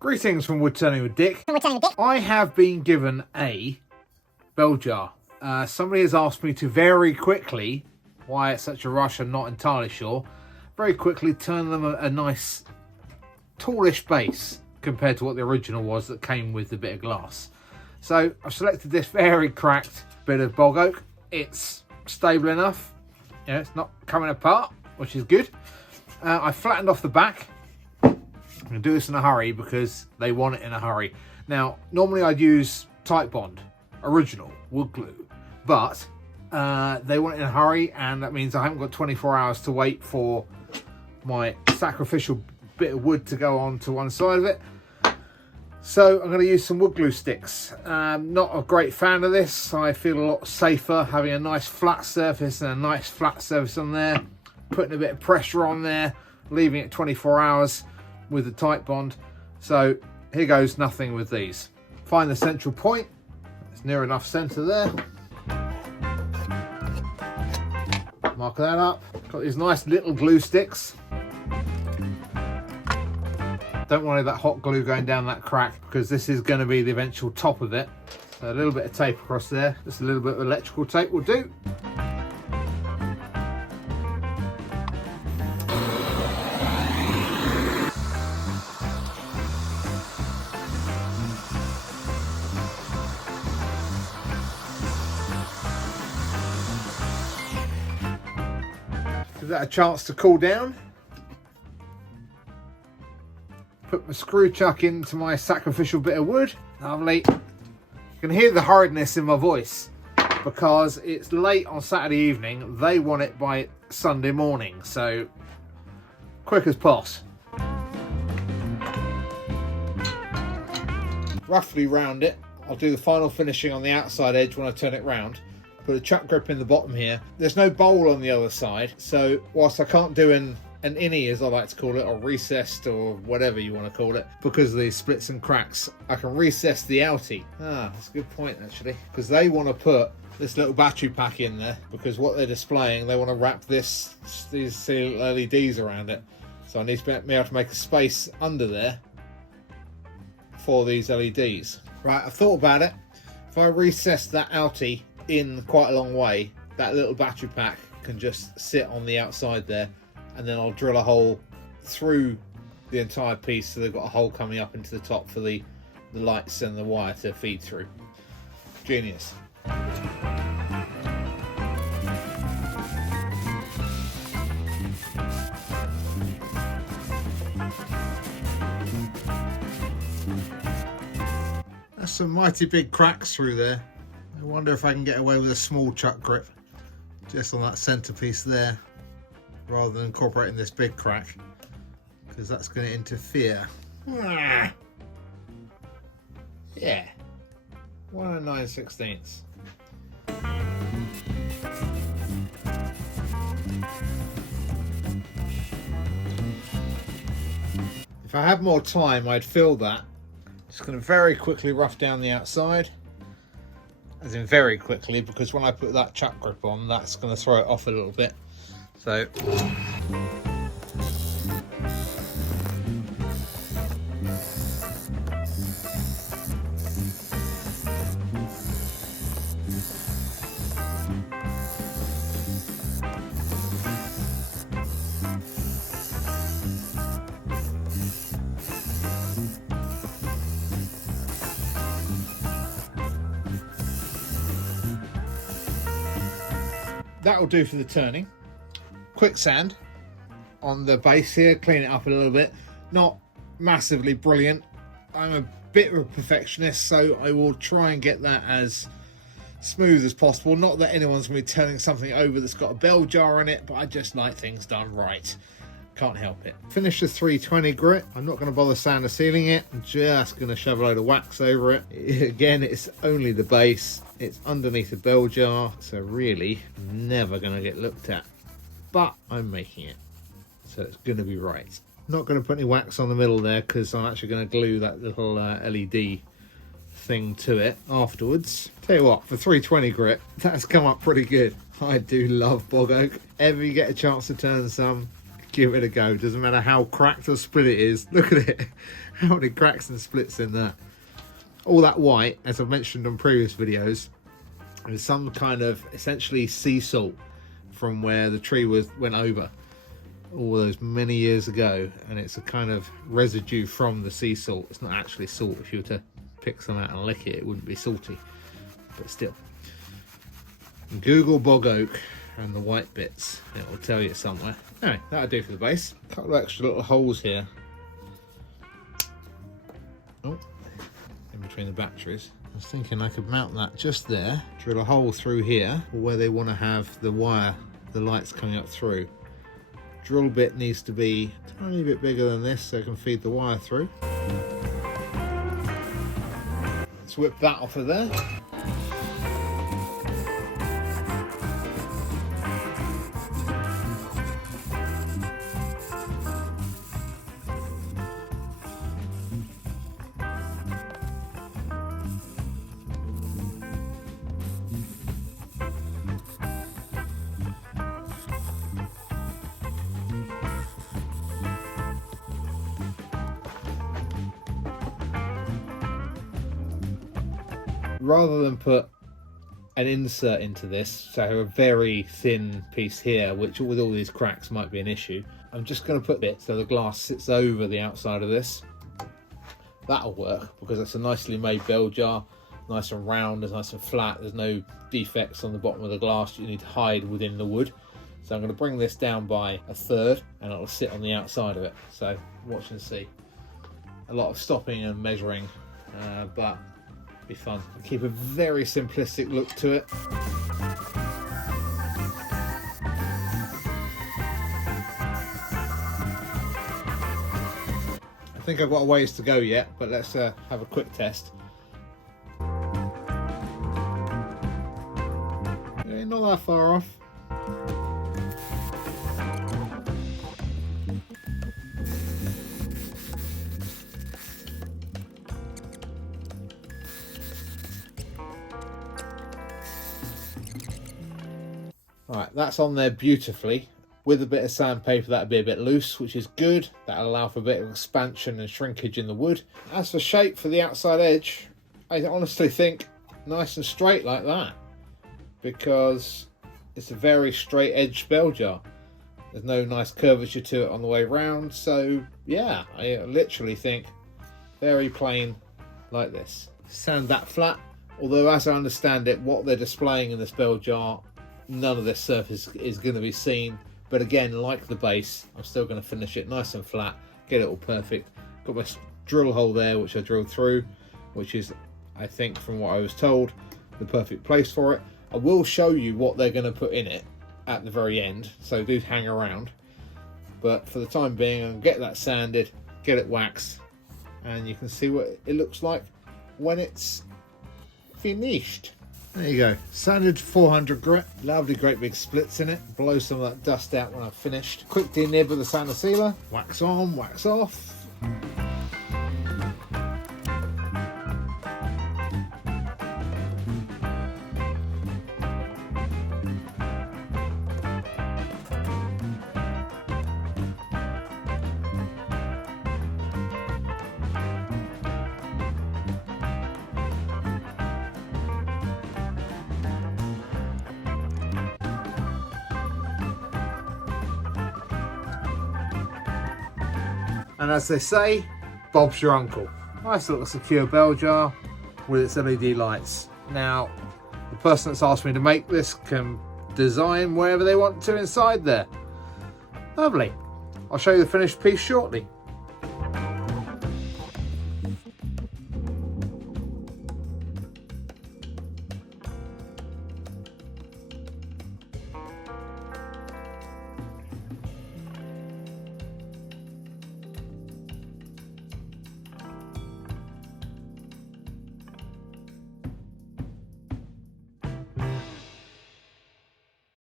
Greetings from Woodturning with Dick. I have been given a bell jar. Somebody has asked me to very quickly, why it's such a rush I'm not entirely sure, very quickly turn them a nice tallish base compared to what the original was that came with the bit of glass. So I've selected this very cracked bit of bog oak. It's stable enough, you know, it's not coming apart, which is good. I flattened off the back. I'm going to do this in a hurry because they want it in a hurry. Now, normally I'd use Titebond, original, wood glue, but they want it in a hurry, and that means I haven't got 24 hours to wait for my sacrificial bit of wood to go on to one side of it. So I'm going to use some wood glue sticks. Not a great fan of this. I feel a lot safer having a nice flat surface and a nice flat surface on there, putting a bit of pressure on there, leaving it 24 hours with the Titebond. So here goes nothing with these. Find the central point. It's near enough centre there. Mark that up. Got these nice little glue sticks. Don't want any of that hot glue going down that crack because this is going to be the eventual top of it. So a little bit of tape across there. Just a little bit of electrical tape will do. Give that a chance to cool down. Put my screw chuck into my sacrificial bit of wood. Lovely. You can hear the hurriedness in my voice because it's late on Saturday evening. They want it by Sunday morning, so quick as poss. Roughly round it. I'll do the final finishing on the outside edge when I turn it round. Put a chuck grip in the bottom here. There's no bowl on the other side, so whilst I can't do an innie, as I like to call it, or recessed, or whatever you want to call it, because of these splits and cracks, I can recess the outie. That's a good point actually, because they want to put this little battery pack in there, because what they're displaying, they want to wrap these LEDs around it. So I need to be able to make a space under there for these LEDs. Right, I've thought about it. If I recess that outie in quite a long way, that little battery pack can just sit on the outside there, and then I'll drill a hole through the entire piece so they've got a hole coming up into the top for the lights and the wire to feed through. Genius. That's some mighty big cracks through there. I wonder if I can get away with a small chuck grip just on that centerpiece there, rather than incorporating this big crack, because that's going to interfere. Yeah, 1 9/16. If I had more time, I'd fill that. Just going to very quickly rough down the outside, as in very quickly, because when I put that chuck grip on, that's going to throw it off a little bit. So that'll do for the turning. Quick sand on the base here, clean it up a little bit. Not massively brilliant. I'm a bit of a perfectionist, so I will try and get that as smooth as possible. Not that anyone's going to be turning something over that's got a bell jar in it, but I just like things done right. Can't help it. Finish the 320 grit. I'm not going to bother sander sealing it. I'm just going to shove a load of wax over it. Again, it's only the base. It's underneath a bell jar, so really never going to get looked at. But I'm making it, so it's going to be right. Not going to put any wax on the middle there because I'm actually going to glue that little LED thing to it afterwards. Tell you what, for 320 grit, that's come up pretty good. I do love bog oak. Ever you get a chance to turn some, give it a go. Doesn't matter how cracked or split it is. Look at it. How many cracks and splits in there. All that white, as I've mentioned on previous videos, is some kind of essentially sea salt from where the tree went over all those many years ago, and it's a kind of residue from the sea salt. It's not actually salt. If you were to pick some out and lick it, it wouldn't be salty, but still. Google bog oak and the white bits, it will tell you somewhere. Anyway, that'll do for the base. A couple of extra little holes here, oh, in between the batteries. I was thinking I could mount that just there, drill a hole through here where they want to have the wire, the lights coming up through. Drill bit needs to be a tiny bit bigger than this so I can feed the wire through. Let's whip that off of there. Rather than put an insert into this, so a very thin piece here, which with all these cracks might be an issue, I'm just going to put it so the glass sits over the outside of this. That'll work because it's a nicely made bell jar, nice and round, it's nice and flat, there's no defects on the bottom of the glass you need to hide within the wood. So I'm going to bring this down by a third and it'll sit on the outside of it. So watch and see. A lot of stopping and measuring, but be fun. Keep a very simplistic look to it. I think I've got a ways to go yet, but let's have a quick test. Yeah, not that far off. Alright, that's on there beautifully. With a bit of sandpaper that'll be a bit loose, which is good. That'll allow for a bit of expansion and shrinkage in the wood. As for shape for the outside edge, I honestly think nice and straight like that, because it's a very straight edge bell jar. There's no nice curvature to it on the way round, so yeah, I literally think very plain like this. Sand that flat, although as I understand it, what they're displaying in this bell jar, none of this surface is going to be seen, but again, like the base, I'm still going to finish it nice and flat, get it all perfect. Got my drill hole there which I drilled through, which is, I think from what I was told, the perfect place for it. I will show you what they're going to put in it at the very end, so do hang around, but for the time being I'm going to get that sanded, get it waxed, and you can see what it looks like when it's finished. There you go, sanded 400 grit, lovely great big splits in it, blow some of that dust out when I've finished. Quick denib with the sander sealer, wax on, wax off. And as they say, Bob's your uncle. Nice little secure bell jar with its LED lights. Now, the person that's asked me to make this can design wherever they want to inside there. Lovely. I'll show you the finished piece shortly.